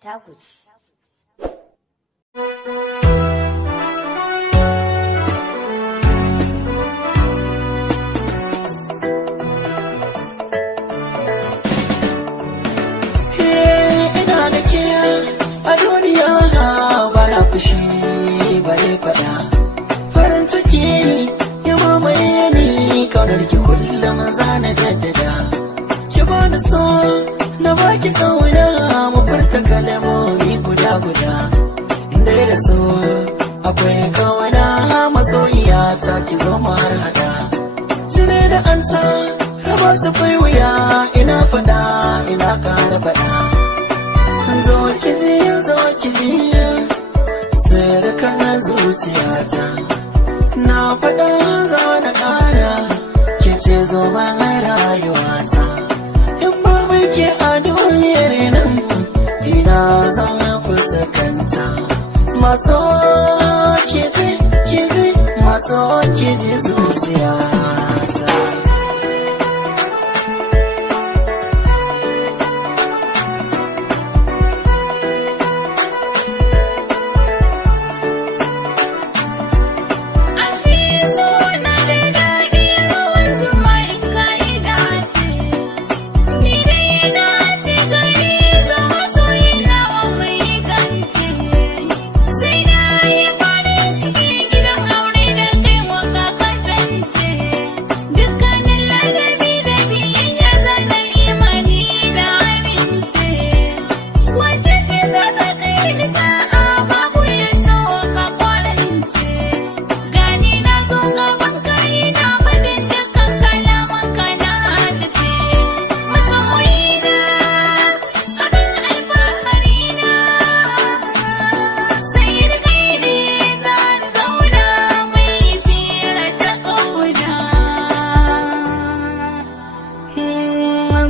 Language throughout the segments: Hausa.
taku ce. Fushi bare fada farin ciki ya mamaye ni kaunar ki kullum zana jaddada ki bani so na baki kauna mu furta kalmomi guda inda da so akwai kauna masoyiya ta ki zo mu har hada jire da anta raba su kai wuya ina fada ina kana fada zo ki ji sirkan zuciyata na faɗa za na ƙara ke ce zoben rayuwata in babu ke a duniyar nan ina zan fuskanta matso ke ji zuciyata.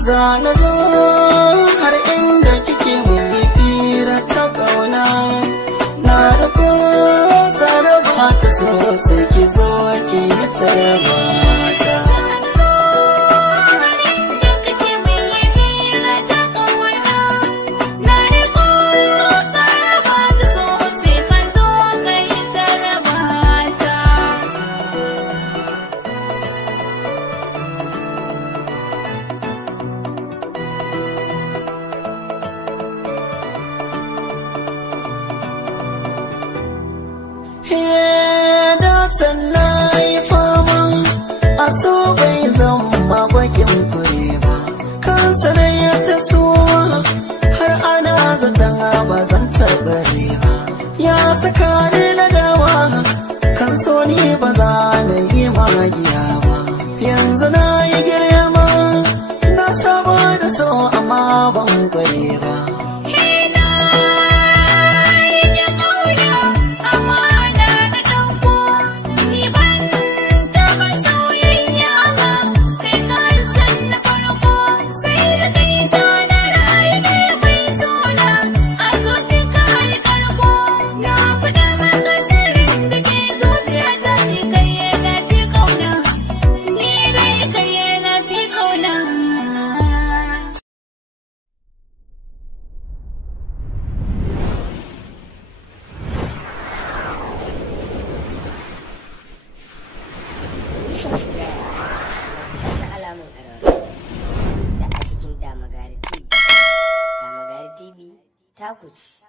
Zana zo har inda kike mun fira ta kauna na da ko zara ba ta so sai ki zo ki tarba ta Datan na yi fama a so bai zama bakin kure ba kan sanayya ta suwa har ana zaton ba zan tabbare ba ya saka ni na dawa kan so ni ba za na yi magiya ba yanzu na yi girma na saba da so amma ban kware ba. Subscribe na alamun ƙararra da a cikin Damagari TV. Damagari TV taku ce.